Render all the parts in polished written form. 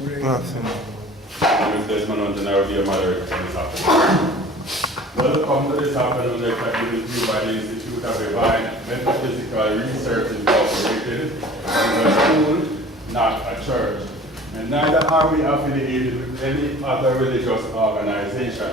Welcome to this afternoon lecture given to you by the Institute of Divine Metaphysical Research Incorporated. It's a school, not a church. And neither are we affiliated with any other religious organization.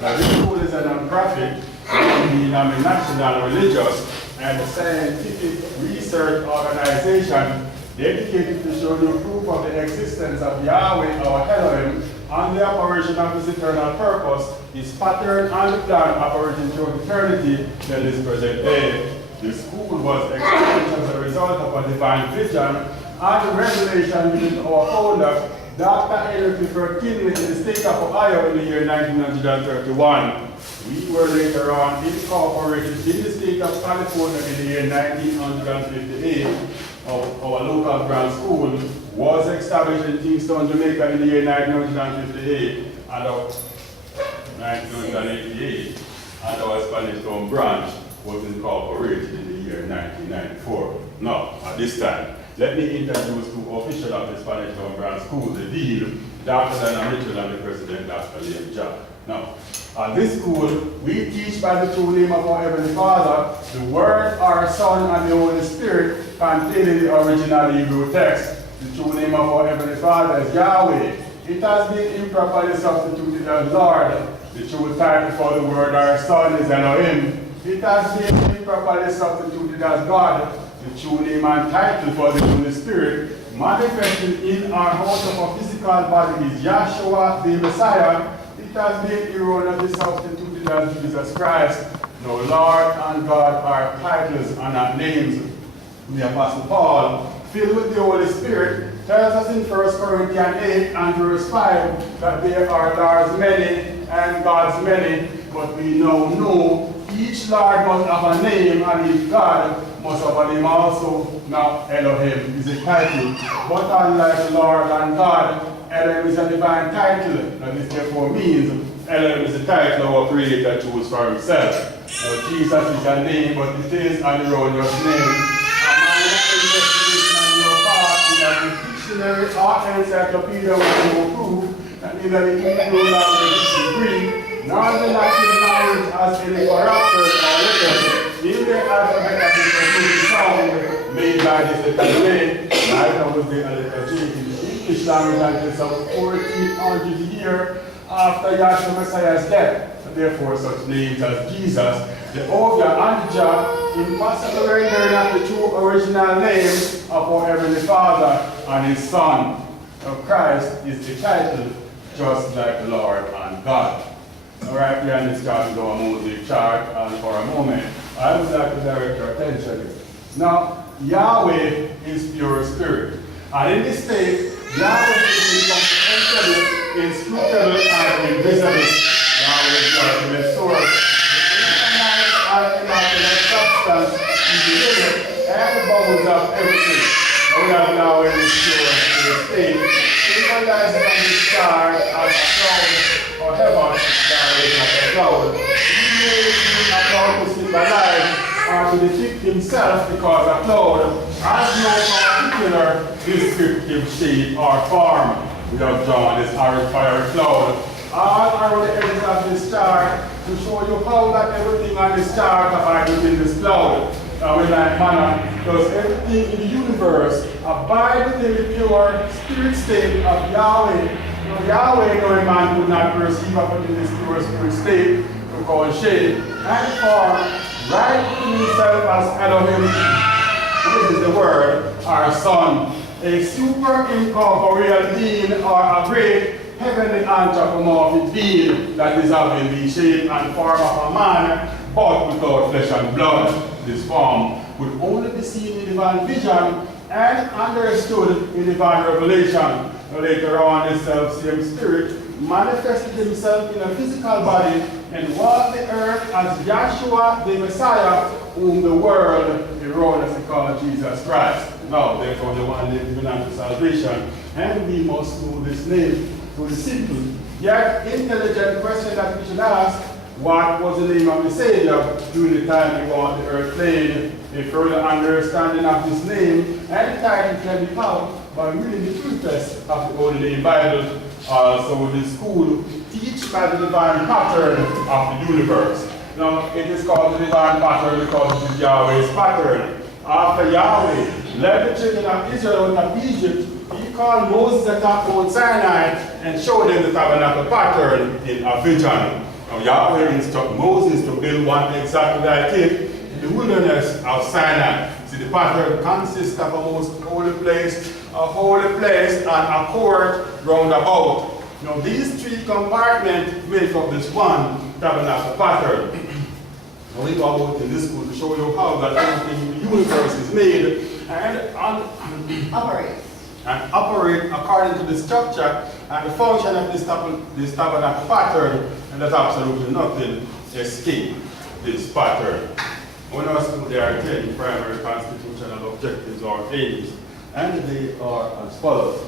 Now, this school is a non-profit, denominational, religious, and scientific research organization dedicated to show you proof of the existence of Yahweh, our Elohim, and the operation of his eternal purpose, his pattern and the plan operating through eternity till this present day. The school was established as a result of a divine vision and revelation within our founder, Dr. Henry Kinley, in the state of Ohio in the year 1931. We were later on incorporated in the state of California in the year 1958. Our local grant school was established in Kingston, Jamaica in the year 1958 and 1988, and our Spanish Town branch was incorporated in the year 1994. Now, at this time, let me introduce two officials of the Spanish Town branch school, the dean, Dr. Donna and the president, Dr. Liam Jack. Now, at this school, we teach by the true name of our Heavenly Father, the Word, our Son, and the Holy Spirit contained in the original Hebrew text. The true name of our Heavenly Father is Yahweh. It has been improperly substituted as Lord. The true title for the Word, our Son, is Elohim. It has been improperly substituted as God. The true name and title for the Holy Spirit, manifested in our house of a physical body, is Yahshua the Messiah. It has been erroneously substituted as Jesus Christ. No, Lord and God are titles and not names. The Apostle Paul, filled with the Holy Spirit, tells us in 1 Corinthians 8 and verse 5 that there are Lords many and Gods many, but we now know each Lord must have a name, and each God must have a name also. Now, Elohim is a title, but unlike Lord and God, Elohim is a divine title, and this therefore means Elohim is a title our Creator chose for himself. Now, Jesus is a name, but it is an erroneous name. Investigation on your part in a dictionary or encyclopedia with no proof that neither the Hebrew language is Greek, nor the Latin language has any characters or letters in the alphabet of the sound made by this letter J. Neither was there a letter J in the English language until some 1400 years after Yahshua Messiah's death. Therefore, such names as Jesus, Jehovah, and Jah, impossible rendering of the true original name of our Heavenly Father and His Son. Now, Christ is the title, just like Lord and God. All right, here on this chart is our Mosaic chart, and for a moment, I would like to direct your attention. Now, Yahweh is pure spirit, and in this state, Yahweh is incomprehensible, inscrutable, and invisible. Yahweh is the ultimate source. The immaculate substance is the limit and the bounds of everything. We have now in this pure state, symbolized on the star as a cloud or heaven, Yahweh is like a cloud. He may be a cloud to symbolize or to depict himself, because a cloud has no particular descriptive shape or form. We have drawn this arid fiery cloud all around the edges of this chart to show you how that everything on this chart abides within this cloud. Now, in like manner, does everything in the universe abide within the pure spirit state of Yahweh. Now, Yahweh, no man could not perceive up in this pure spirit state to call shape and form right within himself as Elohim. This is the word, our Son, a super incorporeal being or a great heavenly anthropomorphic being that is having the shape and form of a man, but without flesh and blood. This form would only be seen in divine vision and understood in divine revelation. Later on, this self-same spirit manifested himself in a physical body and walked the earth as Yahshua the Messiah, whom the world erroneously called Jesus Christ. Now, therefore, the one given unto salvation, and we must know this name. To the simple yet intelligent question that we should ask: what was the name of the Savior during the time he walked the earth plane? A further understanding of this name and title can be found by reading the preface of the Holy Name Bible. So the school teach by the divine pattern of the universe. Now, it is called the divine pattern because it is Yahweh's pattern. After Yahweh led the children of Israel out of Egypt, he called Moses at Mount Sinai and showed them the tabernacle pattern in a vision. Now, Yahweh instructed Moses to build one exactly like it in the wilderness of Sinai. See, the pattern consists of a most holy place, and a court round about. Now, these three compartments make up this one tabernacle pattern. Now, we go out in this school to show you how that everything in the universe is made and operate according to the structure and the function of this tabernacle pattern, and that absolutely nothing escapes this pattern. When our school, there are 10 primary constitutional objectives or aims, and they are as follows.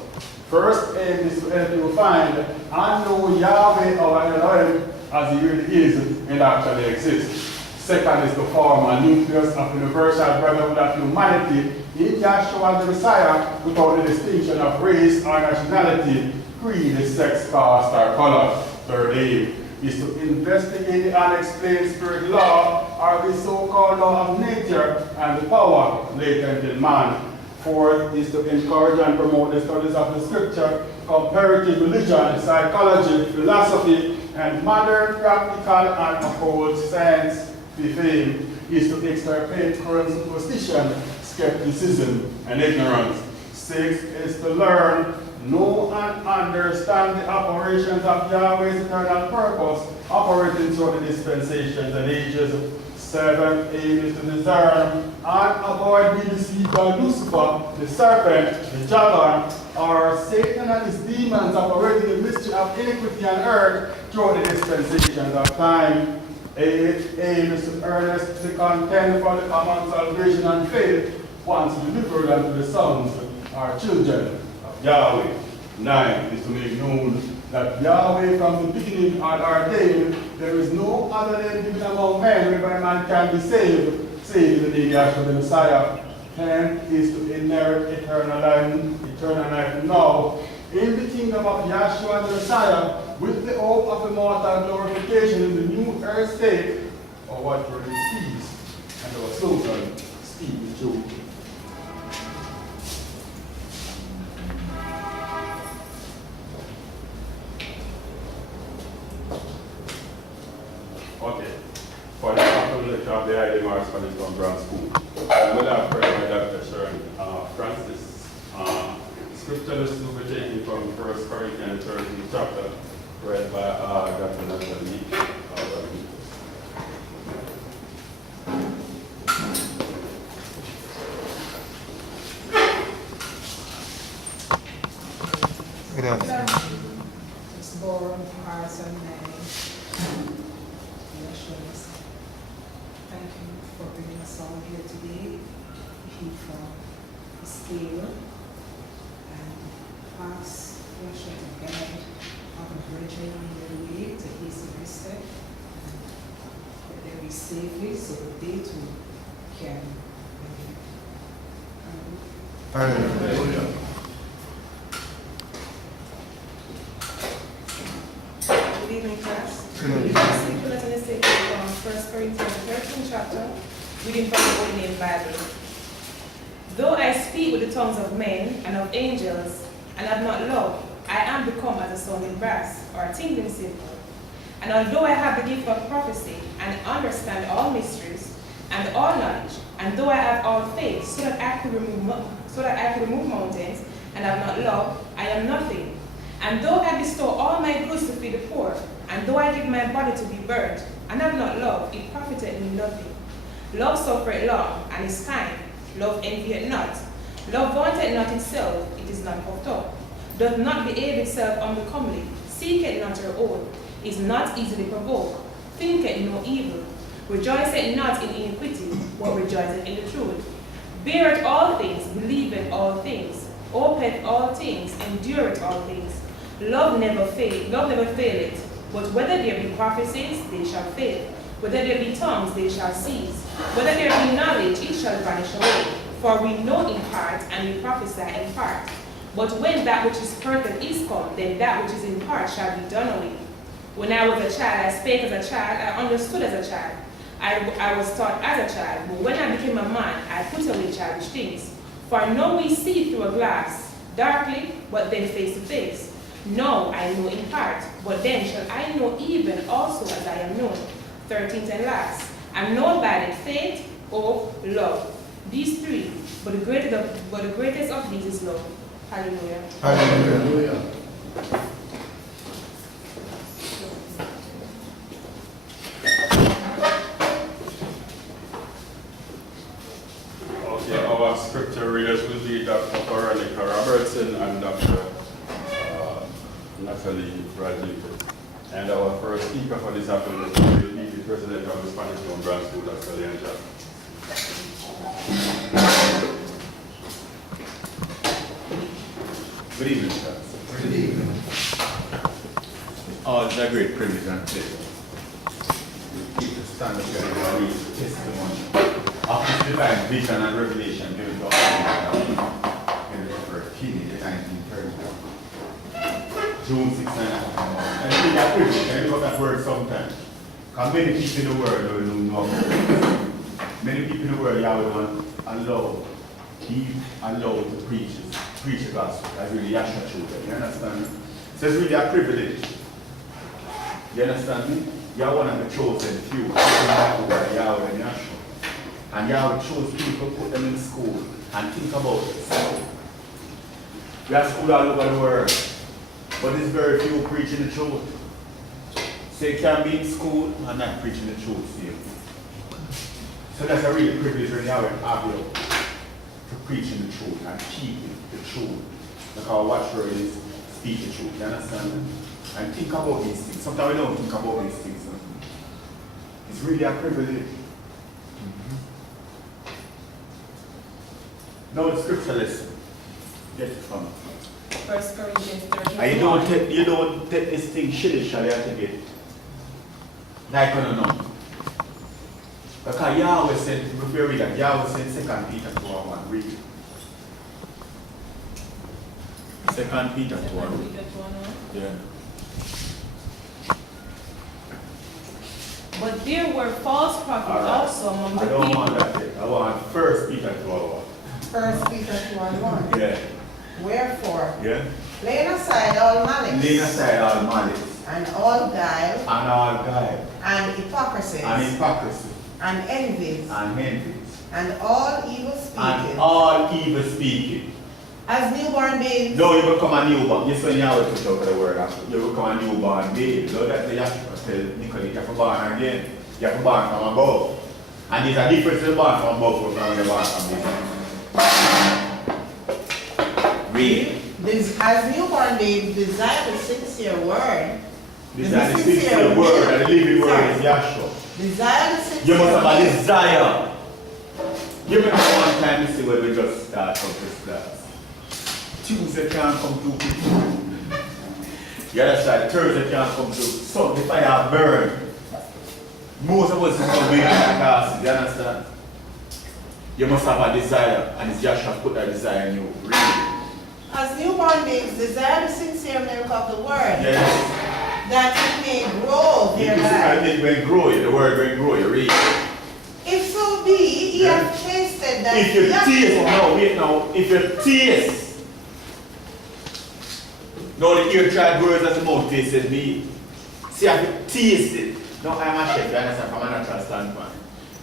First aim is to help you find and know Yahweh or Elohim as he really is and actually exists. Second is to form a nucleus of universal brotherhood of humanity in Yahshua the Messiah without the distinction of race or nationality, creed, sex, caste, or color. Third aim is to investigate the unexplained spirit law or the so-called law of nature and the power latent in man. Fourth is to encourage and promote the studies of the scripture, comparative religion, psychology, philosophy, and modern practical and occult science. Fifth aim is to extirpate current superstition, skepticism, and ignorance. Sixth is to learn, know, and understand the operations of Yahweh's eternal purpose, operating through the dispensations and ages. Seventh aim is to discern and avoid being deceived by Lucifer, the serpent, the dragon, or Satan and his demons operating the mystery of iniquity on earth through the dispensations of time. Eighth aim is to earnestly contend for the common salvation and faith once delivered unto the sons or children of Yahweh. Ninth is to make known that Yahweh from the beginning had ordained there is no other name given among men whereby man can be saved, save in the name of the Messiah. Tenth is to inherit eternal life now in the kingdom of Yahshua the Messiah with the hope of immortal glorification in the new earth state, or what were the peace and our slogan, speed with joy. Okay, for the afternoon lecture of the IDMR Spanish Brand School, I'm going to have prayer by Dr. Sharon Francis. Scripture is to be taken from 1 Corinthians 13 chapter, read by Dr. Natalie. It's born hearts and minds. Thank you for bringing us all here today. Keep from the scale and pass Russia to guide our brethren in their way to his step and let them be safely so that they too can. Hallelujah. Good evening, class. We receive the lesson is taken from 1 Corinthians 13 chapter, reading from the Holy Name Bible. Though I speak with the tongues of men and of angels, and have not love, I am become as a sounding brass, or a tingling cymbal. And although I have the gift of prophecy, and understand all mysteries, and all knowledge, and though I have all faith, so that I could remove mountains, and have not love, I am nothing. And though I bestow all my goods to feed the poor, and though I give my body to be burnt, and have not love, it profiteth me nothing. Love suffereth long, and is kind. Love envieth not. Love vaunteth not itself, it is not puffed up. Doth not behave itself unbecomely, seeketh not her own, is not easily provoked, thinketh no evil, rejoiceth not in iniquity, but rejoiceth in the truth. Beareth all things, believeth all things, hopeth all things, endureth all things. Love never faileth, but whether there be prophecies, they shall fail. Whether there be tongues, they shall cease. Whether there be knowledge, it shall vanish away. For we know in part, and we prophesy in part. But when that which is perfect is come, then that which is in part shall be done away. When I was a child, I spake as a child, I understood as a child. I was taught as a child, but when I became a man, I put away childish things. For now we see through a glass, darkly, but then face to face. Now I know in part, but then shall I know even also as I am known. 13th and last. And know by faith, hope, love. These three, but the greatest of these is love. Hallelujah. Hallelujah. Okay, our scripture readers will be Dr. Veronica Robertson and Dr. Natalie Rajiv. And our first speaker for this afternoon will be the president of the Spanish Town Branch School, Dr. Leandra. Good evening, sir. Good evening. Oh, it's a great privilege and pleasure. Keep the stand up here and read the testimony of this divine vision and revelation given to us in the first teenage 1930. June 6, 1991. And it's really a privilege. I look at that word sometimes. Because many people in the world don't know about it. Many people in the world, Yahweh don't be allowed to preach the gospel. That's really Yahshua children. You understand me? So it's really a privilege. You understand me? You're one of the chosen few. Yahweh and Yahshua. And Yahweh chose people, put them in school, and think about it. We have school all over the world, but there's very few preaching the truth. So you can be in school and not preaching the truth still. So that's a real privilege when Yahweh have you to preach in the truth and keep the truth. Like our watchword is speak the truth. You understand me? And think about these things. Sometimes we don't think about these things. It's really a privilege. Now the scripture lesson. Get it from 1 Corinthians 13. and you don't take this thing shilly shall you take it. Like I don't know. Because Yahweh said, if you read that, Yahweh said 2 Peter 2:1. Read it. 2 Peter 2:1. Yeah. But there were false prophets All right. also among the I don't people. want that yet. I want 1 Peter 2:1. 1 Peter 2:1. Yeah. Wherefore, Yeah. laying aside all malice, Laying aside all malice and all guile, and all guile and hypocrisies, and hypocrisy and envies, and envies and all evil and speaking, all evil speaking. as newborn babes, No, you become a newborn. Yes, when Yahweh put out the word, you become a newborn baby. So that's the Yahshua tell Nicholas, you have to born again. You have to born from above. And there's a difference in born from above from when you're born from below. Read. as newborn babes, desire the sincere word. This is the sincere word, and the living word is Yahshua. Desire the You sincere must have a word. desire. You remember one time you see where we just start from this class. Tuesday can't come too quick. You understand? Thursday can't come too. Sunday fire burn. Most of us is going to be in the classes, you understand? You must have a desire, and it's Yahshua put that desire in you. Read. As newborn babes, desire the sincere milk of the word, Yes. that it may grow thereby. It will grow you, the word will grow you. Read. If so be, ye have tasted that If you Yahshua- taste, no, wait now. If you taste, no, the ear tried words as the mouth tasted me. See, I have taste it. No, I'm a chef, you understand, from a natural standpoint.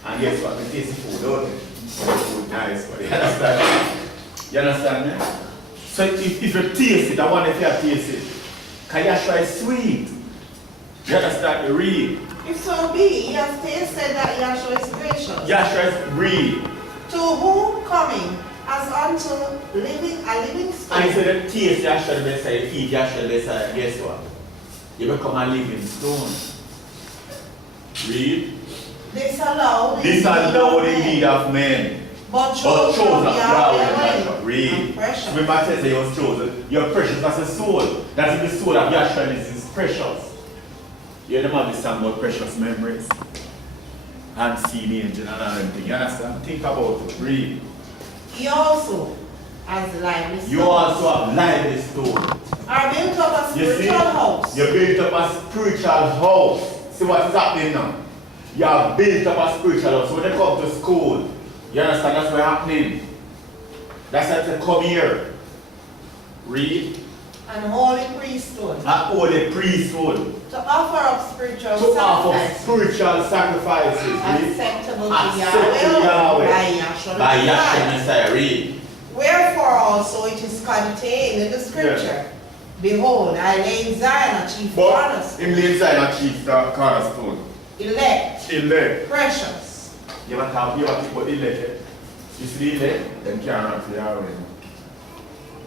And guess what? We taste the food, don't we? The food nice, but you understand? You understand me? So if you taste it, I wonder if you have tasted it. Because Yahshua is sweet. You understand? You read. If so be, ye have tasted that Yahshua is gracious. Yahshua is read. To whom coming as unto a living And he stone, said, that taste Yahshua the Messiah, eat Yahshua the Messiah, guess what? You become a living stone. Read. disallowed Disallowed indeed of men, but but chosen chosen of of Yahweh and Yahweh Yahshua. Read. and precious. Remember I said you was chosen. You're precious as a soul. That's the soul of Yahshua is precious. You know have this song about precious memories. And see the angel and all them things. You understand? Think about it. Read. Ye also, as lively stones. You also have lively stone. Are built up a You see? spiritual house. You built up a spiritual house. See what is happening now? You have built up a spiritual house. So when they come to school, you understand that's what's happening. That's why they come here. Read. And holy priesthood. A holy priesthood. To offer up spiritual To offer sacrifices. spiritual sacrifices. Read. Acceptable to Accept to Yahweh. Yahweh. By Yahshua Messiah. Read. Wherefore also it is contained in the scripture. Behold, I lay in Zion a chief But cornerstone. him lay inside a chief cornerstone. Elect. Elect. Precious. You ever talk about elect? You see the elect? Them can't run for Yahweh.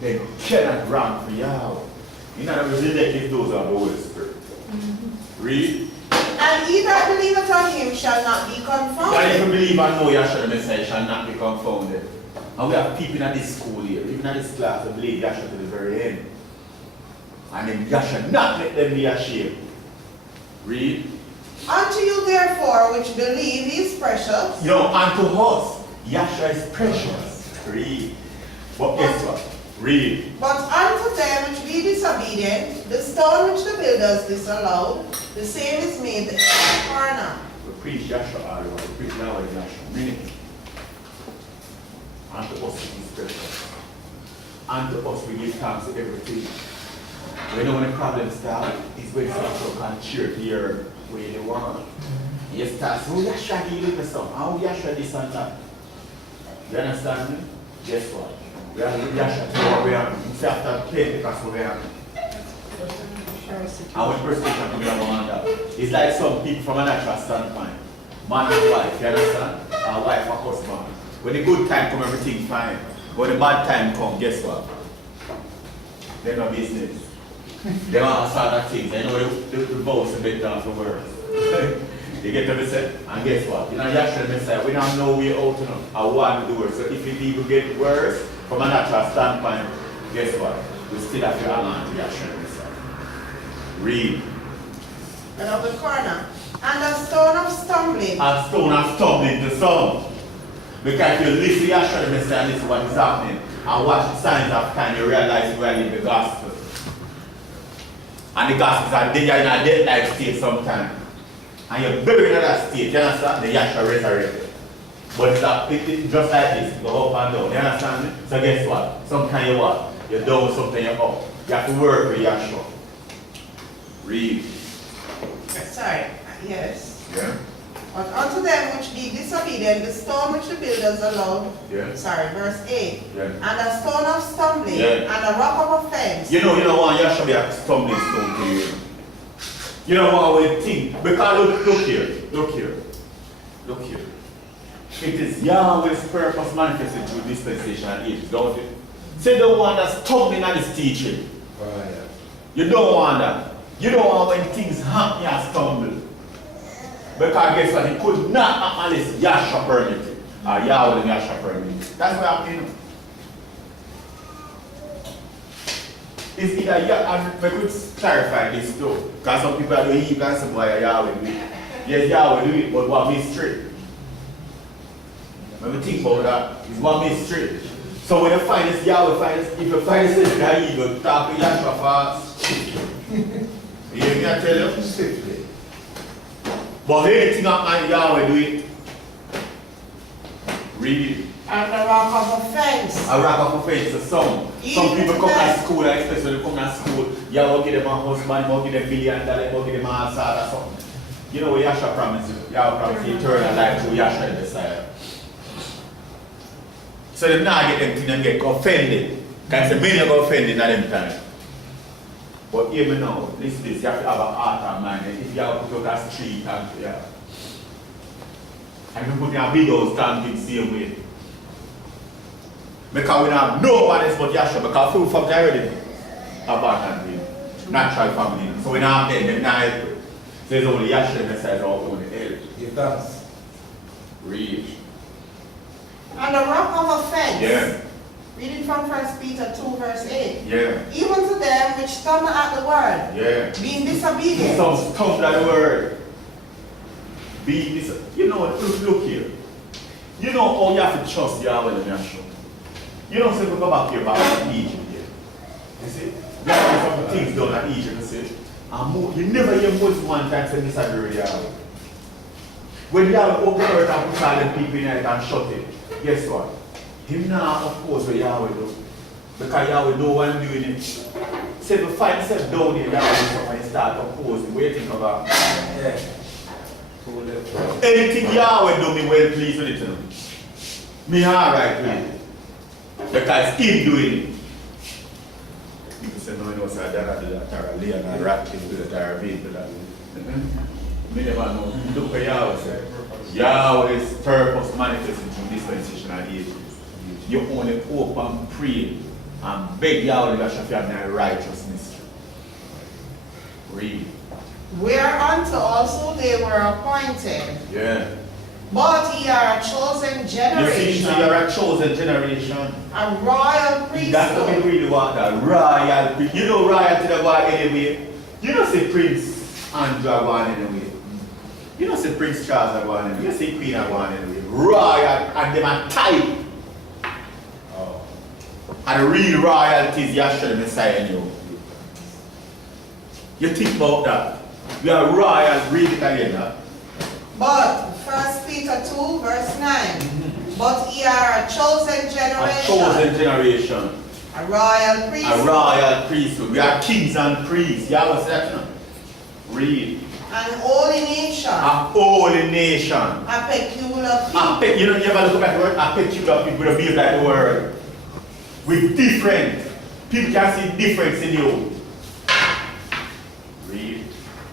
They cannot run for Yahweh. In other words, elect is those of the Holy Spirit. Read. And he that believeth on him shall not be And if confounded. you believe and know Yahshua the Messiah shall not be confounded. And we have people in this school here, even in this class, that believe Yahshua to the very end. And then Yahshua not let them be ashamed. Read. Unto you therefore which believe he is precious. You know, unto us, Yahshua is precious. Read. But guess what? Read. But unto them which be disobedient, the stone which the builders disallowed, the same is made the corner. We preach Yahshua all the way. We preach Yahweh Yahshua. Meaning, unto us it is precious. Unto us we give thanks to everything. We know when the problem starts, is when some can cheer to your way they want. You start saying, oh Yahshua dealing with something. Oh Yahshua this and that. You understand me? Guess what? We have Yahshua to what we have. Instead after playing because we have. And when persecution we don't want that. It's like some people from a natural standpoint. Man and wife, you understand? Our wife and husband. When the good time come, everything fine. When the bad time come, guess what? They're no business. They want to start that thing. They know the votes a bit down for words. You get to me say? And guess what? You know, Yahshua the Messiah, we don't know we out to know. I want to do it. So if it even get worse from a natural standpoint, guess what? We still have to hang on to Yahshua the Messiah. Read. And of the corner. And a stone of stumbling. A stone of stumbling to some. Because if you listen to Yahshua the Messiah and listen to what is happening, and watch the signs of time, you realize we are in the gospel. And the gospel is a danger in a death-like state sometimes. And you're buried in that state, you understand? The Yahshua resurrected. But it's just like this, go up and down, you understand me? So guess what? Sometimes you what? You're down, sometimes you're up. You have to work with Yahshua. Read. Sorry. Yes. Yeah? But unto them which be disobedient, the stone which the builders allowed. Yeah. Sorry, verse 8. Yeah. And a stone of stumbling. Yeah. And a rock of offense. You don't want Yahshua be a stumbling stone to you. You don't want to think. Because look here. Look here. Look here. It is Yahweh's purpose manifested through dispensation and age, don't it? Say the one that's stumbling at his teaching. You don't want that. You don't want when things happen and stumble. Because guess what? It could not happen unless Yahshua permitted. Or Yahweh and Yahshua permitted. That's what happening. It's either Yahweh, and we could clarify this too. Because some people are doing evil and some why Yahweh do it. Yes, Yahweh do it, but what mystery? When we think about that, it's one mystery. So when you find this Yahweh, if you find this guy evil, talk to Yahshua fast. You hear me I tell you? But anything that Yahweh do it, read it. And a rock of offense. A rock of offense, a song. Some people come to school, and especially when they come to school, Yahweh give them a husband, Yahweh give them $1 billion, Yahweh give them a house or something. You know what Yahshua promised you? Yahweh promised you eternal life through Yahshua the Messiah. So they now get them things and get offended. Because many are offended at them time. But hear me now, listen to this, you have to have a heart and mind. And if you have to put out a street and yeah. And you put in a big house standing the same way. Because we don't have no one else but Yahshua, because food from there already abandoned him. Natural family. So we don't have them, they're not help. So there's only Yahshua and Messiah out on the help. Give thanks. Read. And a rock of offense. Yeah. Reading from 1 Peter 2 verse 8. Yeah. Even to them which stumble at the word, Yeah. being disobedient. Some stumble at the word. Being disobedient. You know what? Look here. You know how you have to trust Yahweh and Yahshua. You don't say we go back here back to Egypt here. You see? There are some things done at Egypt, you see. And you never hear Moses one time say disagree with Yahweh. When Yahweh open the earth and put all them people in it and shut it, guess what? Him now oppose what Yahweh do. Because Yahweh know what I'm doing it. So if you find yourself down here, Yahweh and start opposing, what do you think about? Yeah. Anything Yahweh do me well pleased with it. You know? Me alright with it. Because him doing it. People say, no, you know, sir, Donna did that, Tara Leon and Ratcliffe did that, Tara Vane did that. Me never know. Look at Yahweh, sir. Yahweh's purpose manifesting through dispensational age. You only hope and pray and beg Yahweh that you have no righteousness. Read. Whereunto also they were appointed. Yeah. But ye are a chosen You see, generation, so you're a chosen generation. a royal That's what we priesthood. really want, that royal priest. You know royalty that go anyway. You don't say Prince Andrew go anyway. You don't say Prince Charles go anyway. You say Queen go anyway. Royal, and them are type. Oh. And the real royalty is Yahshua the Messiah in you. You think about that. We are royal, read it again. Huh? But 1 Peter 2 verse 9. But ye are a chosen A generation, chosen generation. a royal A priesthood, royal priesthood. We are kings and priests. Yahweh said that. Read. an holy nation, A holy nation. a peculiar people. You know, you ever look at the word? A peculiar people with a beard like the word. With different. People can see difference in you. Read.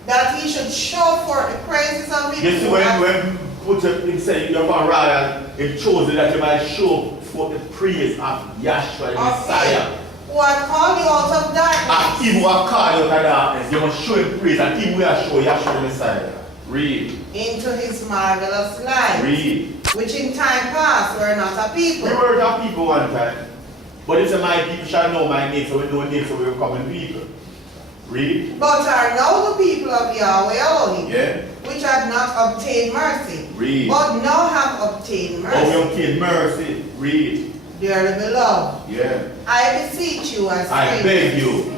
That he should show forth the praises of him. You see, when put him say you're a royal, it shows that you might show forth the praise of Yahshua the Messiah. Who had called you out of And darkness him who are called out of darkness, you must show him praise, and him will show Yahshua the Messiah. Read. into his marvelous light, Read. which in time past were not a people, We were not people one time. But it's my people shall know my name, so we know name, so we are common people. Read. but are now the people of Yahweh Elohim, Yeah. which had not obtained mercy, Read. but now have obtained Oh, we mercy. obtain mercy. Read. Dearly beloved, Yeah. I beseech you as I beg you.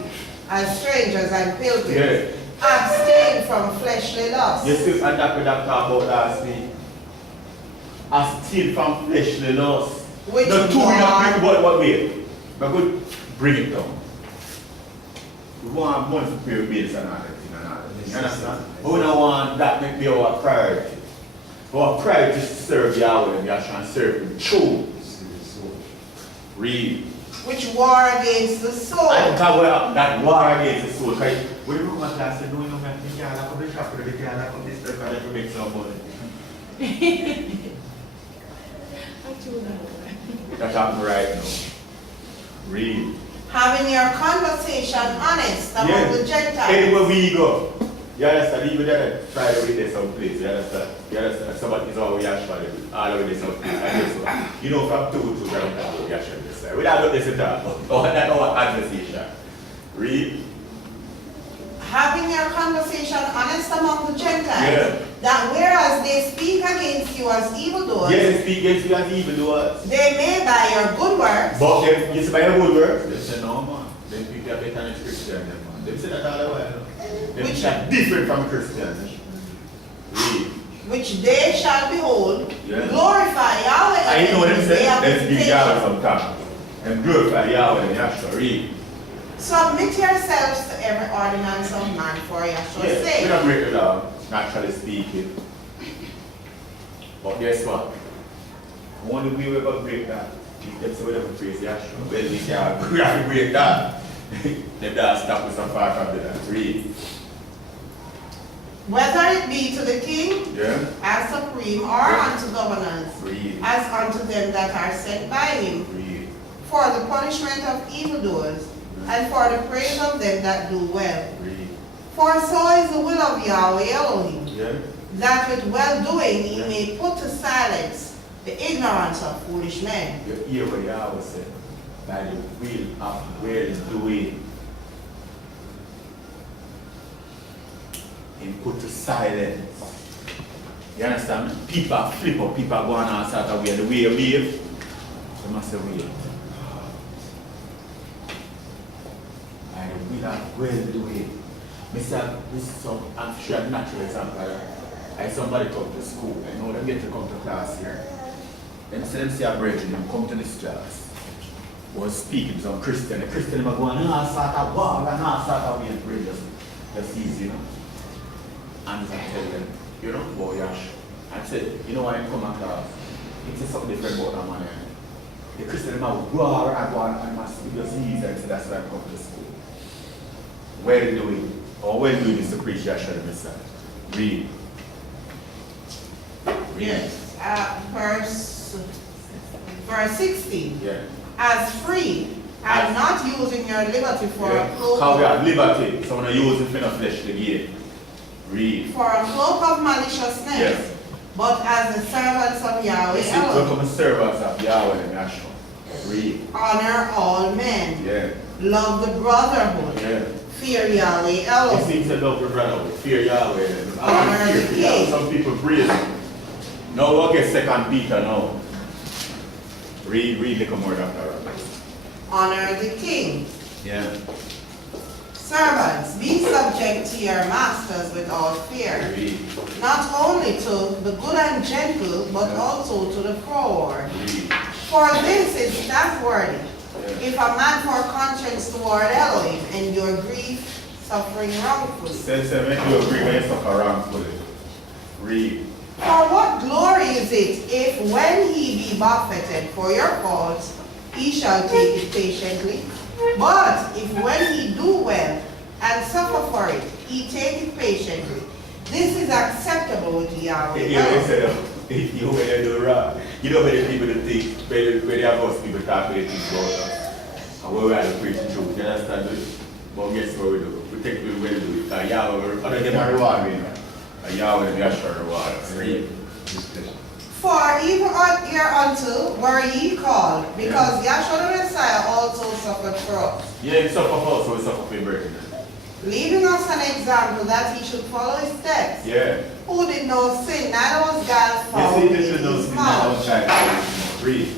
strangers and pilgrims, Yeah. abstain from fleshly lusts, You see, and that we talked about last week. Abstain from fleshly lust. which The two are what way? But good, bring it down. We want money to pay bills and all that thing and all that. You understand? But we don't want that to be our priority. Our priority is to serve Yahweh and Yahshua and serve Him true. Read. which war against the soul. And that war against the soul. Because when you look at that, I say, no, man, you can't have the shop, you can't have this stuff, and you make some money. That's happening right now. Read. Having your conversation honest among the Gentiles. Anywhere we go. You understand? Even there, try to read there someplace. You understand? You understand? Somebody is always Yahshua, all over there someplace. And guess what? You know, from 2 to 7, Yahshua this side. Without what they say that. Oh, that's our conversation. Read. Having your conversation honest among the Gentiles. Yeah. That whereas they speak against you as evildoers, Yes, they speak against you as evildoers. they may by your good works But them, you see by your good works, they say, no, man. Them people are better than Christians, them, man. They say that all the while. Them Which- are different from Christians. Read. which they shall behold, Yeah. glorify Yahweh. And you know what in them his day say? of Let's give visitation. Yahweh some time. And glorify Yahweh and Yahshua. Read. Submit yourselves to every ordinance of man for Yahshua's Yeah, we sake. don't break it down, naturally speaking. But guess what? Only way we're going to break that is them say we don't praise Yahshua. Well, we can't break that. Them that stop with some far from that. Read. Whether it be to the king Yeah? as supreme or unto governors, Read. as unto them that are sent by him, Read. for the punishment of evildoers, and for the praise of them that do well. Read. For so is the will of Yahweh Elohim, Yeah? that with well-doing he may put to silence the ignorance of foolish men. You hear what Yahweh said. By the will of well-doing. And put to silence. You understand? People flip up, people go on and start away. The way you behave, they must say, wait. well doing. Mr. This is some, I'm sure a natural example. I somebody come to school, I know them get to come to class here. Them say them see a brethren, them come to this class. Was speaking to some Christian. The Christian was going, start a war, start a way and pray, just easy, you know. And I tell them, you know, boy, Yash. I said, you know why I come to class? It's something different about that man. The Christian man war and go and must be just easy, and so that's why I come to school. Well doing, or well doing is to preach Yashua the Messiah. Read. Yes. Verse 16. Yeah. As free and not using your liberty for a cloak. How we have liberty, so when I use it for the flesh to give. Read. For a cloak of maliciousness. Yes. But as the servants of Yahweh We Elohim, become servants of Yahweh and Yashua. Read. honor all men, Yeah. love the brotherhood, Yeah. fear Yahweh It Elohim, seems to love the brother, fear Yahweh. Honor the Fear Yahweh. king. Some people praise. Now we'll get 2 Peter now. Read little more after that. honor the king. Yeah. Servants, be subject to your masters without fear, Read. not only to the good and gentle, but also to the froward. Read. For this is trustworthy. Yeah. If a man for conscience toward Elohim endure grief, suffering wrongfully. Says make you agree when you suffer wrongfully. Read. For what glory is it if when he be buffeted for your faults, he shall take it patiently? But if when he do well and suffer for it, he take it patiently, this is acceptable with Yahweh. You know, you when you do wrong. You know when the people do think, when they have us people talk with things about us. And when we are the preaching truth, you understand it? But guess what we do? We take people when we do it. Because Yahweh, other than our reward, you know. And Yahweh, we are sure reward. Read. For even hereunto were ye called, because Yahshua the Messiah also suffered for us, Yeah, he suffer for us, so we suffer for him, brethren. leaving us an example that he should follow his steps, Yeah. who did no sin, neither was God You found see, in this is no his sin mouth. outside. Read.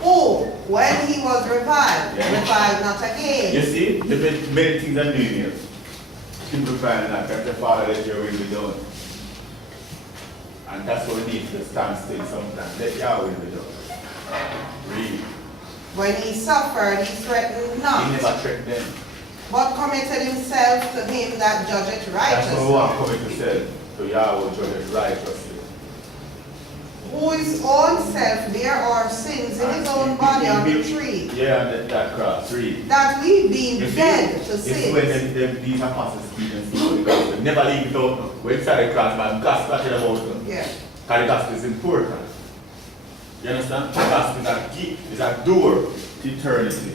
Who, when he was reviled, Yeah. reviled not You again. see, there's many things I'm doing here. Simplifying that, that's the Father that your will be done. And that's what we need to stand still sometimes. Let Yahweh be done. Read. When he suffered, he threatened He not, never tricked them. but committed himself to him that judgeth That's what we want righteously, coming to say. To Yahweh judge righteously. who his own self bare our sins in his own body on the tree, Yeah, and that cross. Read. that we being You see, dead to this is when sins. these apostles keep and speak the gospel. Never leave it out. When inside the cross, man, gospel to them out. Yeah. Because the gospel is important. You understand? The gospel is a key, is a door to eternity.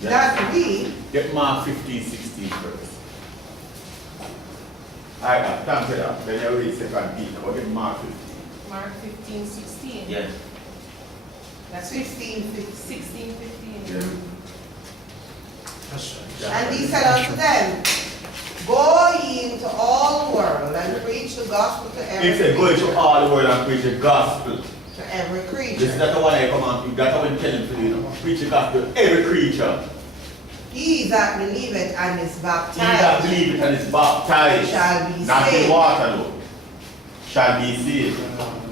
Yeah. That we, Get Mark 15:16 first. Alright, thank you that. Then you read 2 Peter, but get Mark 15. Mark 15:16. Yeah. That's 16:15. 16:15. Yeah. And he said unto them, go ye into all the world and preach the gospel to He every said, go into creature. all the world and preach the gospel. To every This is creature. not the one I come and that's what I'm telling you, you know. Preach the gospel to every creature. He that believeth and is He that baptized believeth and is baptized, shall be not in saved. water though, shall be saved.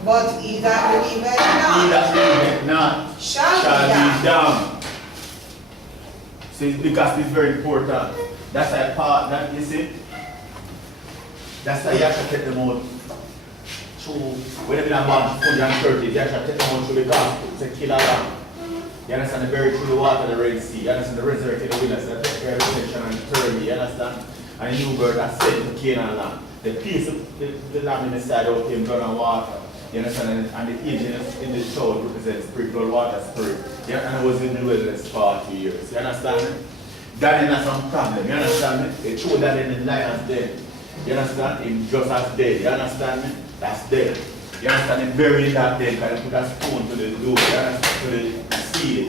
But he that believeth He not that believeth not shall be shall damned. be damned. So the gospel is very important. That's a part that you see. That's why you have to take them out through, when they've been about 130, you have to take them out through the gospel. It's a killer lamb. You understand the buried through the water, the Red Sea. You understand the resurrected the wilderness, the take care of redemption and eternity. You understand? And the new bird that sent to Canaan land. The piece of the lamb in the side out came blood and water. You understand? And the agent in the show represents spirit, blood, water, spirit. Yeah, and I was in the wilderness for 2 years. You understand me? Daniel has some problem. You understand me? They threw that in the lion's den. You understand? Him just as dead. You understand me? That's dead. You understand? Him buried that dead because they put a stone to the door. You understand? To the seal.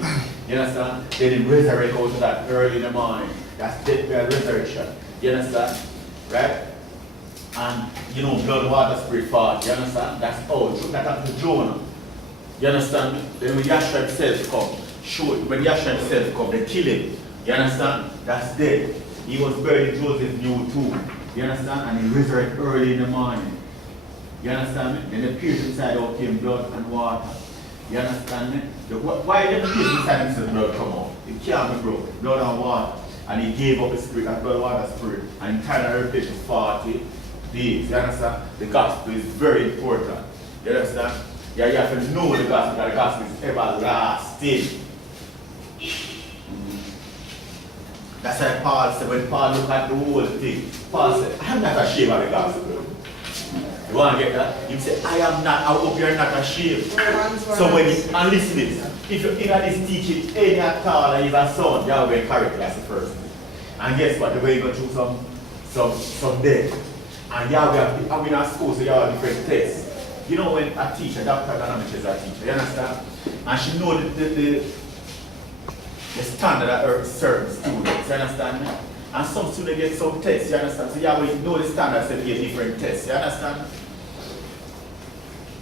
You understand? Then him resurrect out of that early in the morning. That's death by resurrection. You understand? Right? And you know, blood, water, spirit, fire. You understand? That's how. That happened to Jonah. You understand me? Then when Yahshua himself come, show when Yahshua himself come, they kill him. You understand? That's dead. He was buried in Joseph's new tomb. You understand? And he resurrected early in the morning. You understand me? Then the pierced inside out came blood and water. You understand me? Why did the pierced inside him said blood come out? It can't be broken. Blood and water. And he gave up his spirit, that blood water spirit. And he tried to replace it 40 days. You understand? The gospel is very important. You understand? Yeah, you have to know the gospel, because the gospel is everlasting. That's why Paul said, when Paul looked at the whole thing, Paul said, I'm not ashamed of the gospel. You want to get that? He said, I am not, I hope you're not ashamed. So when you, and listen to this, if you're in this teaching, any at all, and you're a son, you have a character, that's the first thing. And guess what? The way you go through some death. And you have, I've been at school, so you have different tests. You know when a teacher, Dr. Donna is a teacher, you understand? And she knows the standard of her certain students, you understand me? And some students get some tests, you understand? So you have to know the standards and get different tests, you understand?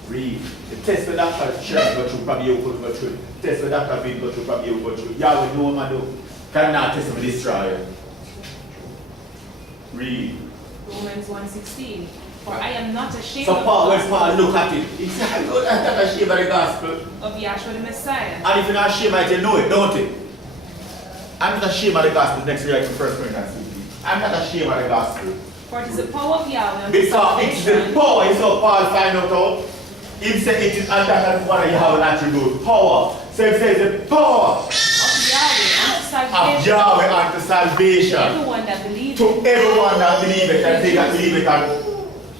Read. The test for Dr. Church go through, probably you could go through. The test for Dr. Vin go through, probably you go through. You have to know what to do. Cannot test for destroyer. Read. Romans 1:16. For I am not ashamed So Paul, when of Paul look at it, he said, I'm not ashamed of the gospel. Yahshua the Messiah. And if you're not ashamed of it, you know it, don't you? I'm not ashamed of the gospel. Next year, I can 1 Corinthians 15. I'm not ashamed of the gospel. For it is the power of Yahweh unto Because it's the salvation. power, it's how Paul find out. He said it is, and that is one of Yahweh's attributes, power. So he says the power Of Yahweh unto of salvation. Yahweh unto salvation. Everyone that believes. To everyone that believes it, and they that believe it, and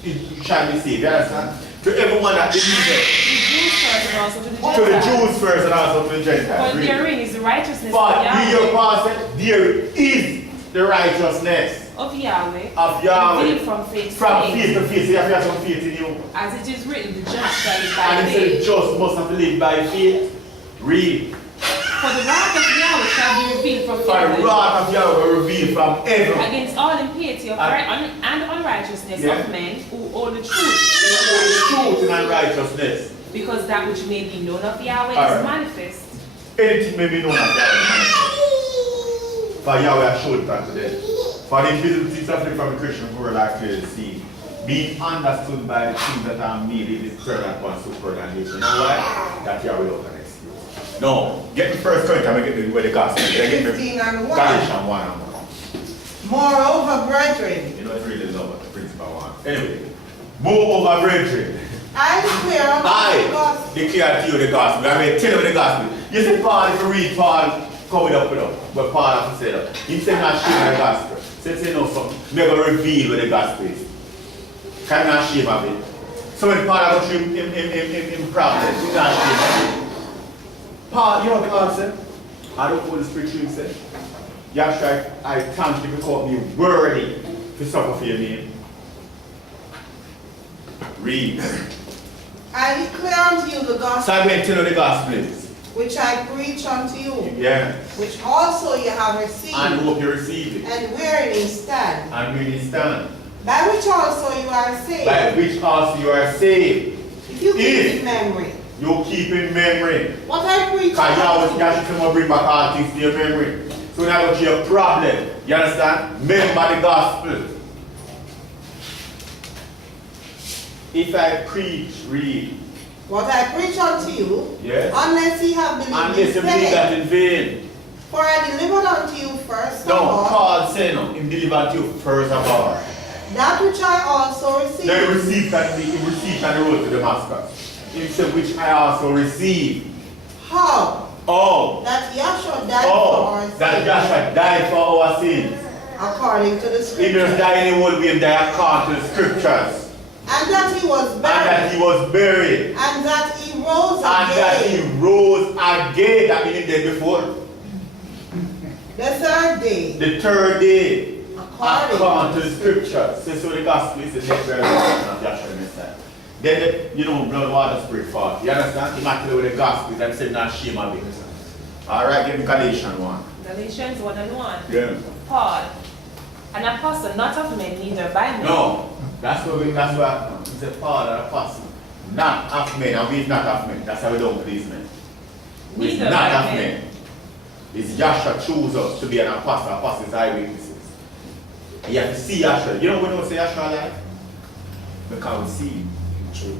it shall be saved. You understand? To everyone that believes it. The Jews first and also to the Gentiles. To the Jews first and also to the Gentiles. For Read. therein is the righteousness But of read your Yahweh. passage, there is the righteousness Of Yahweh. of Yahweh. Revealed from faith to From faith. faith to faith. So you have to have some faith in you. As it is written, the just shall live by And it said faith. just must have to live by faith. Read. For the wrath of Yahweh shall be revealed from For the heaven wrath of Yahweh will reveal from heaven. against all impiety of and unrighteousness Yeah. of men who hold the The truth. truth and righteousness. Because that which may be known of Yahweh All right. is manifest. Anything may be known as Yahweh. For Yahweh has showed it unto them. For the invisible things of from the Christian world are clearly seen, being understood by the things that are made in this present one superorganization. You know why? That Yahweh don't an excuse. No, get me 1 Corinthians and get me where the gospel is. Get me 15 and 1. Galatians 1 and 1. Moreover, brethren, You know, it's really love the principal one. Anyway, moreover, brethren, I declare unto you the I gospel. declare to you the gospel. I mean, tell you the gospel. You see, Paul, if you read Paul, coming up with us, but Paul has to say that. He said, not shame the gospel. Say no, something. Never reveal what the gospel is. Can not shame of it. So when Paul goes through in problems, he's not shame of it. Paul, you know what Paul said? I don't Holy Spirit to him said. Yahshua, I thank you because me worthy to suffer for your name. Read. I declare unto you the So gospel I'm going to tell you the gospel is. which I preach unto you, Yeah. which also you have received, And hope you receive it. and wherein ye stand, And really stand. by which also you are saved, By which also you are saved. if you keep If in memory you keep in memory. what I preach Because unto you. Yahshua come and bring back all things to your memory. So now going to your problem. You understand? Remember the gospel. If I preach, read. What I preach unto you, Yes. unless ye have believed Unless you in believe vain. that in vain. For I delivered unto you first No, of all Paul said no. He delivered to you first of all. that which I also received, They received that he received on the road to Damascus. He said, which I also received. how Oh. that Yahshua died for our That sins, Joshua died for our sins. according to the He didn't scriptures, die in the world, we die according to the scriptures. and that he was And that buried, he was buried. and that he rose And that he again rose again. That means he did before. the third day, The third day. according According to the scriptures. So the gospel is the next revelation of Joshua the Messiah. Then the, blood, water, spirit, fire. You understand? He might tell you the gospel and say not shame of it. Alright, give me Galatians 1. Galatians 1 and 1. Yeah. Paul, an apostle, not of men, neither by men. No. That's what he said, Paul, an apostle. Not of men, and we not of men. That's how we don't please men. We're Neither not by of men. men. is Yahshua chose us to be an apostle, apostles' eyewitnesses. You have to see Yahshua. You know when we say Yahshua alive? Because we see him. True.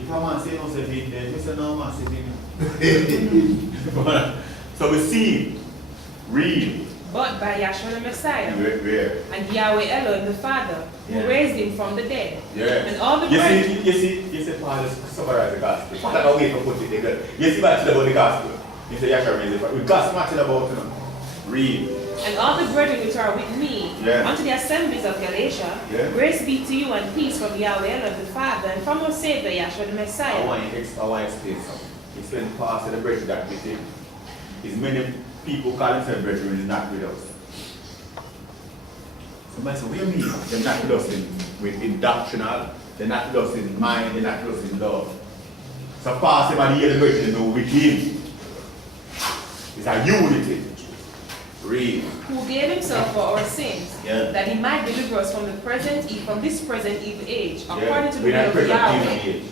If a man say no, say him dead, we say no man, say him. So we see him. Real. But by Yahshua the Messiah. Where? And Yahweh Elohim the Father, who Yeah. raised him from the dead. Yeah. And all the you brethren. see, Paul just summarize the gospel. Paul had a way to put it together. You see what about the gospel? He said, Yahshua raised it. We gospel much about him. Read. And all the brethren which are with me, Yeah. unto the assemblies of Galatia, Yeah. grace be to you and peace from Yahweh Elohim the Father, and from our Savior Yahshua the I Messiah. want to explain something. Explain Paul said the brethren that with him. Is many people call themselves brethren is not with us. Somebody say, what do you mean? They're not with us in doctrinal, they're not with us in mind, they're not with us in love. So Paul said, man, the brethren know with him. It's a unity. Read. Who gave himself for our sins, Yeah. that he might deliver us from this present evil age, according to the We're not will of present Yahweh. evil age.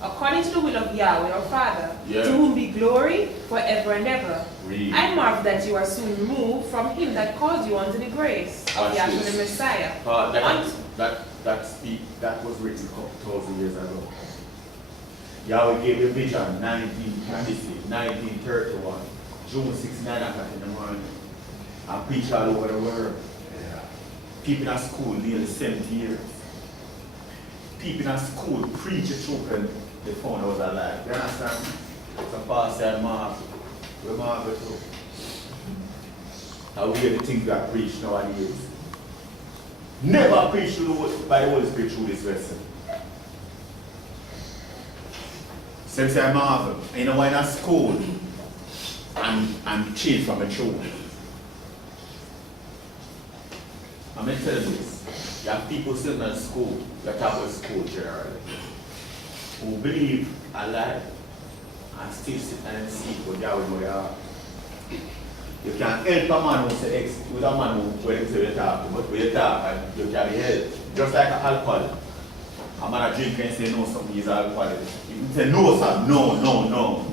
According to the will of Yahweh, our Father, Yeah. to whom be glory forever and ever. Read. I marvel that you are soon removed from him that called you unto the grace of Watch Yahshua this. the Messiah. That was written a couple thousand years ago. Yahweh gave a vision 1931, June 6, 9 o'clock in the morning. I preached all over the world. People in school nearly 70 years. People in school preach the truth and they found I was alive. You understand? So Paul said, marvel. We marvel too. How we hear the things that preach nowadays. Never preach by the Holy Spirit through this lesson. So say I marvel. And you know why in school I'm changed from the truth. I'm going to tell you this. You have people sitting in school, you talk about school generally, who believe alive and still sit and see what Yahweh know you are. You can help a man who say X with a man who when you say you talk, but when you talk and you can be helped. Just like alcohol. A man a drink and say no, something is alcohol. You say no, sir, no.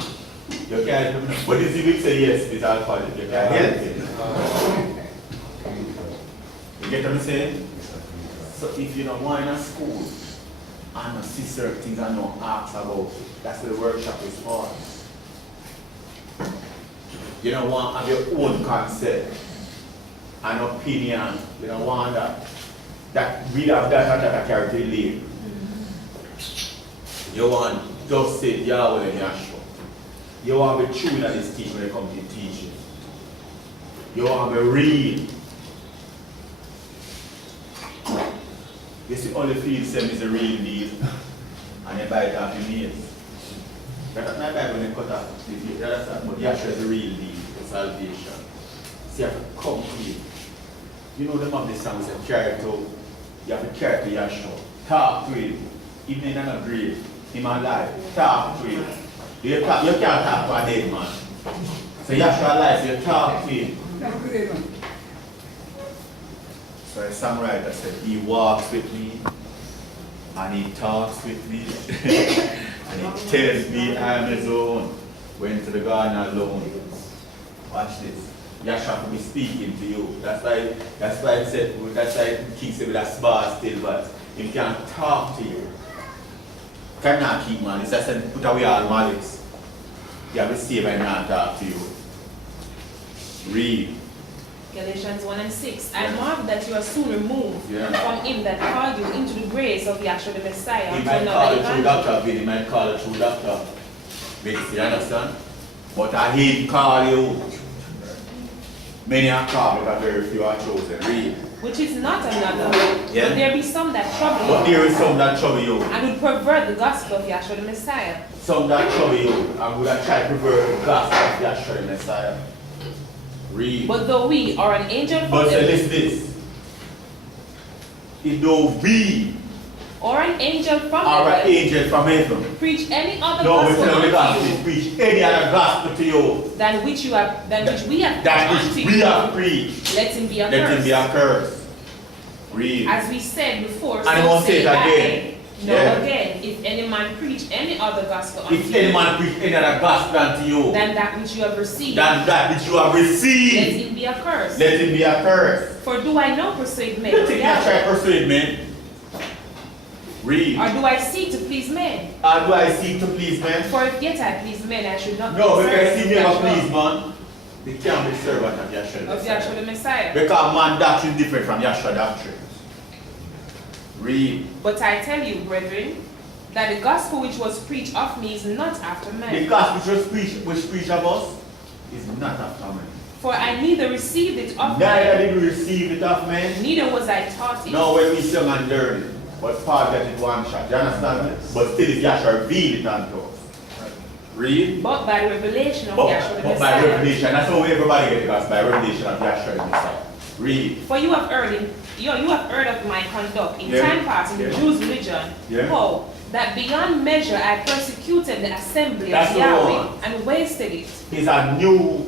You can't help him. But if you say yes, it's alcohol, you can help him. You get what I'm saying? So if you don't want in a school and not see certain things and not ask about, that's what the workshop is for. You don't want to have your own concept and opinion. You don't want that. That we have that and that character lead. You want just say Yahweh and Yahshua. You want to be true that is teaching when it comes to teaching. You want to be real. You see, only feel same is a real deal, and you buy it off your nails. That's not bad when you cut off the deal, but Yahshua is a real deal for salvation. See, you have to come clean. You know the mom this song said, carry to, you have to carry to Yahshua. Talk to him, even in a grave, in my life, talk to him. You can't talk to a dead man. So Yahshua alive, so you talk to him. So a songwriter said, he walks with me, and he talks with me, and he tells me I'm his own. Went to the garden alone. Watch this. Yahshua will be speaking to you. That's why it said, that's why King said with a spar still, but he can't talk to you. Cannot keep man. It's just said, put away all malice. You have to save and not talk to you. Read. Galatians 1:6. I marvel that you are soon removed Yeah. from him that called you into the grace of Yahshua the Messiah. He unto might another call it through evangel. Dr. Bill, he might call it through Dr. Bill, you understand? But I hate call you. Many are called, but very few are chosen. Read. Which is not another. Yeah. But there be some that trouble But you, there is some that trouble you. and would pervert the gospel of Yahshua the Messiah. Some that trouble you and would have tried to pervert the gospel of Yahshua the Messiah. Read. But though we are an angel from But say heaven, this. If though we or an angel from are an heaven, angel from heaven, preach any other no, we gospel tell the unto gospel, you preach any other gospel to you. than which we have That preached which unto we you. have preached. Let him be Let him be accursed. accursed. Read. As we said before, And I won't say it again. No, Yeah. again, if any man preach any other gospel unto If any you man preach any other gospel unto you, than that which you have received, than that which you have let received, him be accursed. let him be accursed. For do I now persuade men? You think you try to persuade men? Read. Or do I seek to please men? Or do I seek to please men? For if yet I please men, I should not No, be because servant if of you never Yahshua, please man, they can't be servant of Yahshua. of Yahshua the Messiah. Because man doctrine is different from Yahshua doctrine. Read. But I tell you, brethren, that the gospel which was preached of me is not after The men. gospel which preached of us is not after men. For I neither received it of Neither men, did we receive it of men. neither was I taught it. No, when we sing and learn it. But Paul got it one shot. You understand me? But still is Yahshua revealed it unto us. Read. But by revelation of But, Yahshua the but by Messiah. revelation. That's how everybody gets the gospel. By revelation of Yahshua the Messiah. Read. For you have heard of my conduct in Yeah. time past in the Yeah. Jews' religion, Yeah. how that beyond measure I persecuted the assembly That's of the Yahweh one. and wasted it. He's a new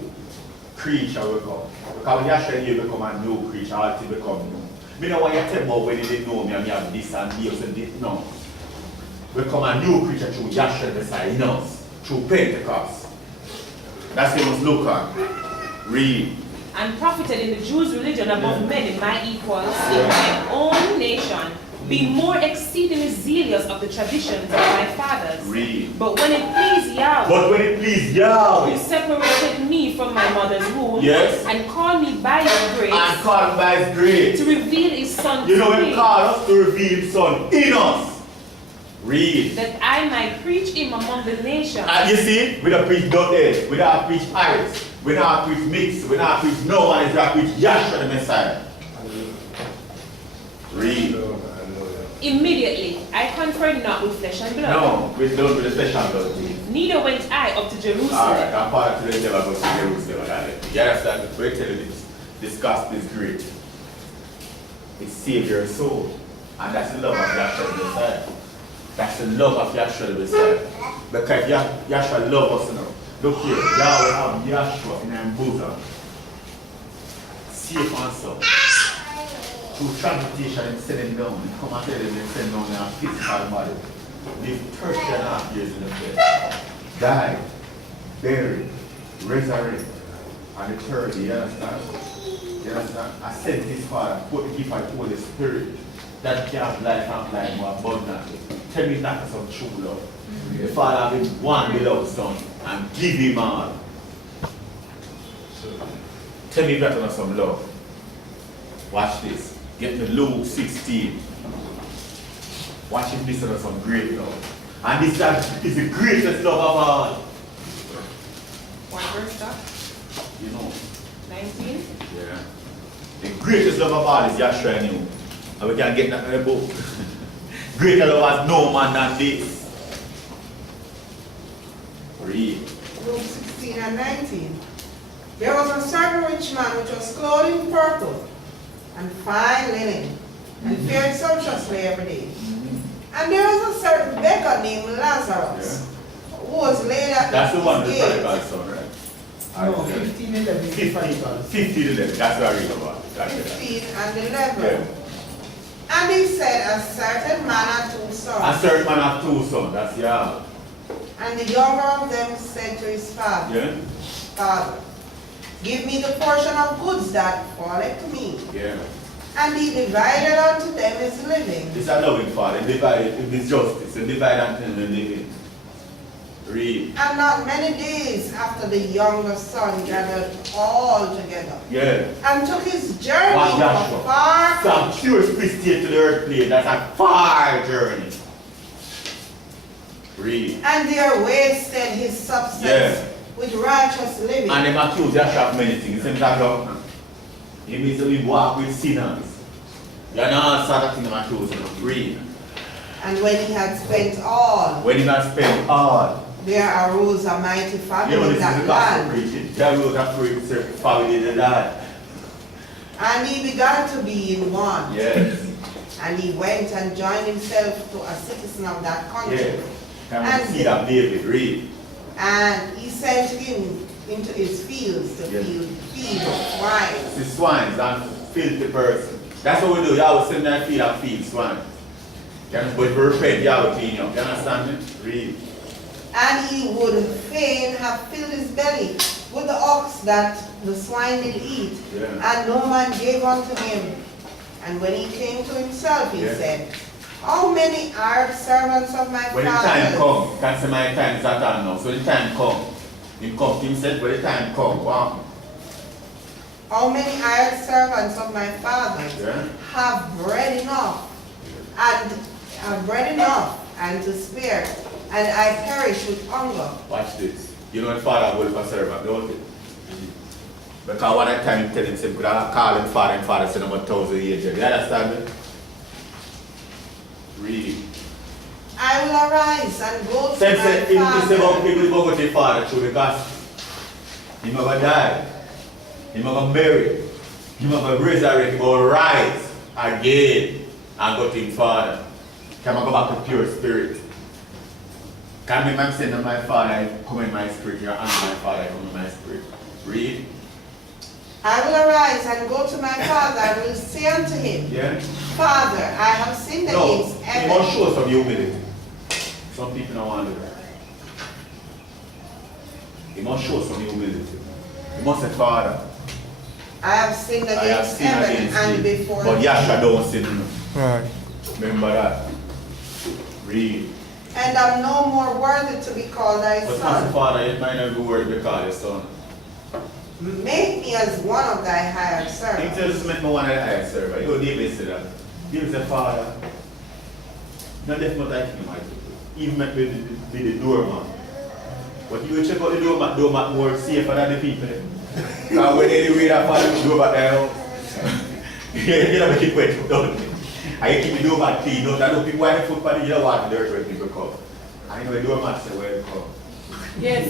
creature we come. Because when Yahshua you become a new creature, all things become new. Me know what you tell about when you didn't know me and me have this and this and this. No. Become a new creature through Yahshua the Messiah in us. Through Pentecost. That's what we must look at. Read. And profited in the Jews' religion above many my equals in my own nation, being more exceedingly zealous of the traditions of my fathers. Read. But when it pleased Yahweh, But when it pleased who Yahweh separated me from my mother's womb, Yes. and called me by his grace and called by his grace, to reveal his son you know, to he me, called us to reveal his son in us. Read. that I might preach him among the nations. And you see, we don't preach dotted, we don't preach pirates, we don't preach mix, we don't preach no one, is we preach Yahshua the Messiah. Read. Immediately I conferred not with flesh and blood, No, we don't do the special blood. neither went I up to Jerusalem. Alright, I'm part of the never go to Jerusalem. You understand? We tell you this gospel is great. It saves your soul. And that's the love of Yahshua the Messiah. That's the love of Yahshua the Messiah. Because Yahshua loves us now. Look here, Yahweh have Yahshua in our bosom. Safe and sound. Through transportation and send him down. He come and tell them and send down their physical body. Lived 30.5 years in the bed. Died, buried, resurrected. And the third day, you understand? You understand? I sent his Father, put the gift of the Holy Spirit. That gives life and life more abundantly. Tell me that some true love. The Father having one beloved Son and give him all. Tell me that on some love. Watch this. Get to Luke 16. Watch him listen to some great love. And this is the greatest love of all. One verse stop, You know. 19. Yeah. The greatest love of all is Yahshua in you. And we can get that in the book. Greater love has no man than this. Read. Luke 16 and 19. There was a certain rich man which was clothed in purple and fine linen, and fared sumptuously every day. And there was a certain beggar named Lazarus, who was laid at That's the one his with the prodigal son, right? No, Alright. 15, 11, 15 11. That's what I read about. That's it. 15 and 11. Yeah. And he said, a certain man had two A sons. certain man have two sons. That's yeah. And the younger of them said to his father, Yeah. Father, give me the portion of goods that falleth to me. Yeah. And he divided unto them his living. It's a loving Father. Divide it with justice. And divide unto the living. Read. And not many days after the younger son gathered all together, Yeah. and took his journey Watch from Joshua. far. From pure Christian to the earth plane. That's a far journey. Read. And there wasted his substance Yeah. with righteous living. And them accuse Joshua of many things. He said, he means to walk with sinners. You know all sort of things them accuse him of. Read. And when he had spent all, When he has spent all. there arose a mighty You famine know in this is the that gospel land. preaching. There was a preacher family that died. And he began to be in want. Yes. And he went and joined himself to a citizen of that country. Yes. Can And- we see that David? Read. And he sent him into his fields to Yes. feed swine. The swines and filthy person. That's what we do. You always send them feed and feed swine. But repent, you have to clean up. You understand me? Read. And he would fain have filled his belly with the ox that the swine did eat, and no man gave unto him. And when he came to himself, he said, how many are servants of my When the father? time comes, can't say my time is at all now. So the time comes. He comes to himself, when the time comes, wow. How many hired servants of my father have bread enough and to spare, and I perish with hunger? Watch this. You know the father will for servant, don't it? Because one time he tell him, could I call him father, and father said, I'm 1,000 years. You understand me? Read it. I will arise and go to Same my say, if father. people go to your father through the gospel, he never die, he never bury, he never resurrect, he will rise again and go to his father. Can I go back to pure spirit? Can me say to my father, I come in my spirit, your hand my father, I come in my spirit. Read. I will arise and go to my father, I will say unto him, Father, I have sinned against He heaven. must show some humility. Some people don't want to do that. He must show some humility. He must say, Father, I have sinned I have against sinned heaven against and thee. before But thee. Yahshua don't sin. Right. Remember that. Read. And I'm no more worthy to be called thy But son. Master Father, it might not be worthy to call your son. Make me as one of thy hired He servants. just make me one of the highest servant. You know, David said that. David said, Father, not left not like him, even make me be the doorman. But you will check out the doormat more safer than the people. Because when they read that part of the doormat there, you don't make it wet, don't you? And you keep the doormat clean, don't you? I know people wipe the foot on it, you don't want the dirt when people come. And you know the doormat say, where it come. Yes.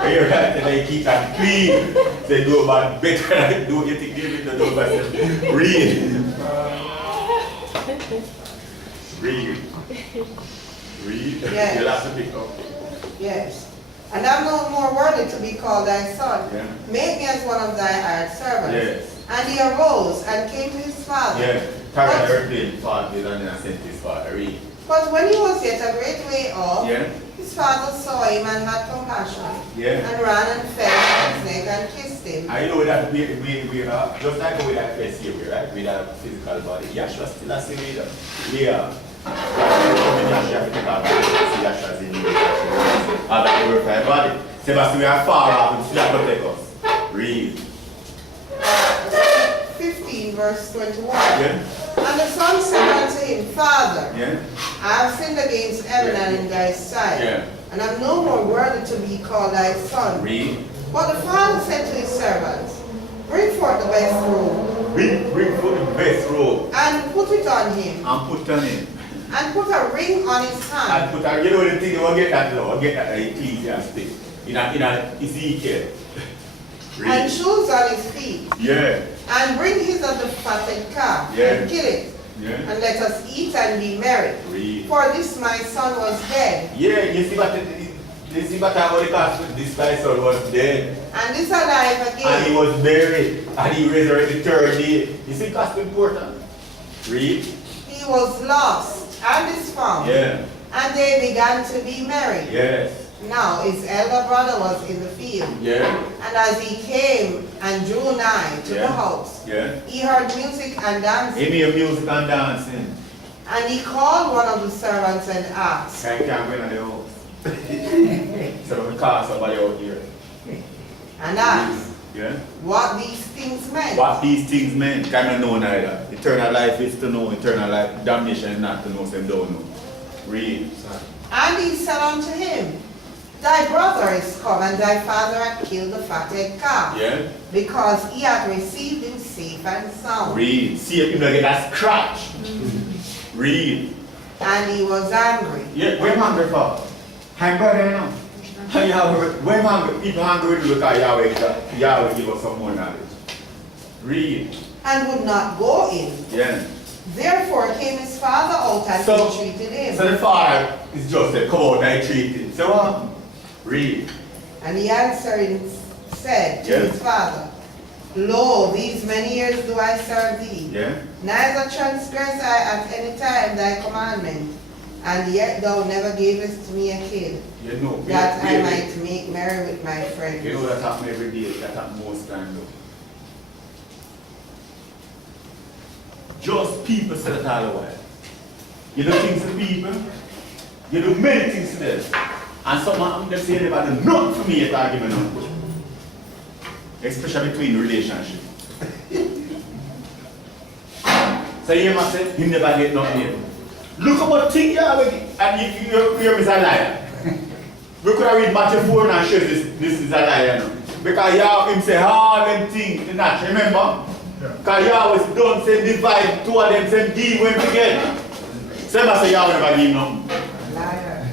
When you're right, and they keep that clean. They do about better than do you think David the do about read. Read. Read. Yes. You'll have to pick up. Yes. And I'm no more worthy to be called thy son. Yeah. Make me as one of thy hired servants. Yes. And he arose and came to his father. Yeah. Carry the airplane, father, and then I sent his father. Read. But when he was yet a great way off, Yeah. his father saw him and had compassion. Yeah. And ran and fell on his neck and kissed him. I know that we just like how we have flesh here, right? With our physical body. Yahshua still has to be there. We are. Yahshua have to take our body. See Yahshua's in you. Have that glorified body. Sebastian, we are far off and still protect us. Read. 15 verse 21. Yeah. And the son said unto him, Father, Yeah. I have sinned against heaven and in thy sight. Yeah. And I'm no more worthy to be called thy son. Read. But the father said to his servants, Bring forth the best robe, Bring for the best robe and put it on him, and put on him. and put a ring on his hand, And put on, you know the thing, you will get that now, get that Ecclesiastes. In a Ezekiel. and Read. shoes on his feet, Yeah. and bring hither the fatted calf, Yeah. and kill it, Yeah. and let us eat and be merry. Read. For this my son was dead, Yeah, you see what the gospel, this guy's son was dead. and is alive And he again. was buried. And he resurrected the third day. You see gospel important? Read. He was lost, and is found. Yeah. And they began to be merry. Yes. Now his elder brother was in the field, Yeah. and as he came and drew nigh to the house, Yeah. he heard music and dancing. He made music and dancing. And he called one of the servants and asked, I can't go in the house. So we call somebody out here. Yeah. what these things meant. What these things meant, kind of know neither. Eternal life is to know, eternal life, damnation is not to know, so they don't know. Read. And he said unto him, Thy brother is come, and thy father hath killed the fatted calf, Yeah. because he hath received him safe and sound. Read. See if you don't get that scratch. Read. And he was angry. Yeah, we're hungry for. Hungry, you know. We're hungry. People hungry because Yahweh give us some more knowledge. Read. And would not go in. Yeah. Therefore came his father out and entreated him. So the father is just said, come out and treat him. So what? Read. And he answering said to Yeah. his father, Lo, these many years do I serve thee. Yeah? Neither transgress I at any time thy commandment, and yet thou never gavest me a kid, You know, that I we- might make merry with my You know friends. that happen every day, that happen most times though. Just people say that all the while. You do things to people, you do many things to them. And some of them say they never do nothing for me if I give them nothing. Especially between relationships. So you must say, he never get nothing yet. Look at what thing you have and you hear me as a liar. We could have read Matthew 4 and show this is a liar now. Because you have him say all them things in that, remember? Because you always done say divide two of them, say give when together. Same as say you never give nothing. Liar.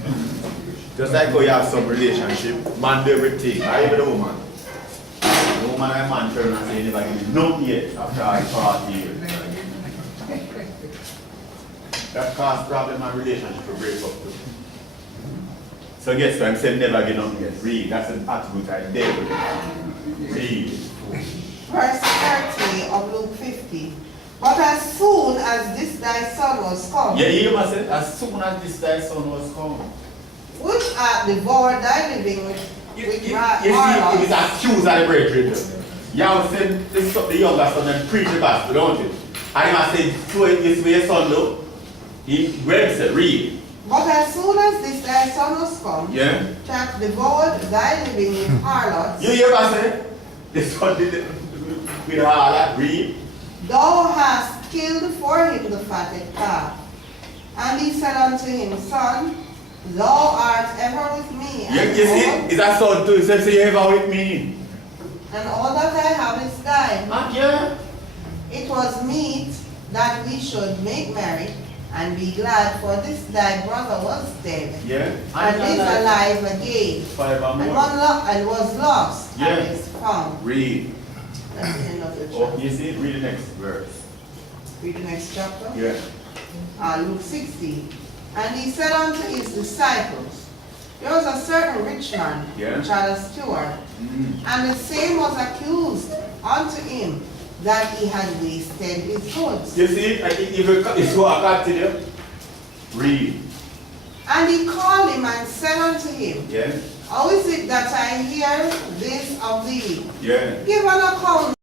Just like how you have some relationship, man do everything, or even the woman. The woman and man turn and say, never give me nothing yet after I 40 years. That cause problem and relationship to break up too. So guess what I'm saying, never give nothing yet. Read, that's an attribute I dare with. Read. Verse 30 of Luke 50. But as soon as this thy son was come, Yeah, you must say, as soon as this thy son was come. which art devoured thy living with You see, harlots, it is accused of the brethren. You have said, this is the younger son and preach the gospel, don't you? And he must say, so this way your son though. He read it, read. But as soon as this thy son was come, Yeah. which hath devoured thy living with harlots, You hear what I say? This one did it with all that, read. thou hast killed for him the fatted calf. And he said unto him, Son, thou art ever with me, You see, is that son too? He said, so you ever with me? and all that I have is thine. Yeah. It was meet that we should make merry and be glad, for this thy brother was dead, Yeah. and is alive again, and Forevermore. was lost, Yeah. and is found. Read. That's the end of the Oh, chapter. you see, read the next verse. Read the next chapter. Yeah. Luke 60. And he said unto his disciples, there was a certain rich man, Yeah. which had a steward, Mm. and the same was accused unto him that he had wasted his goods. You see, it's what I continue. Read. And he called him and said unto him, Yeah. how is it that I hear this of thee? Yeah. Give an account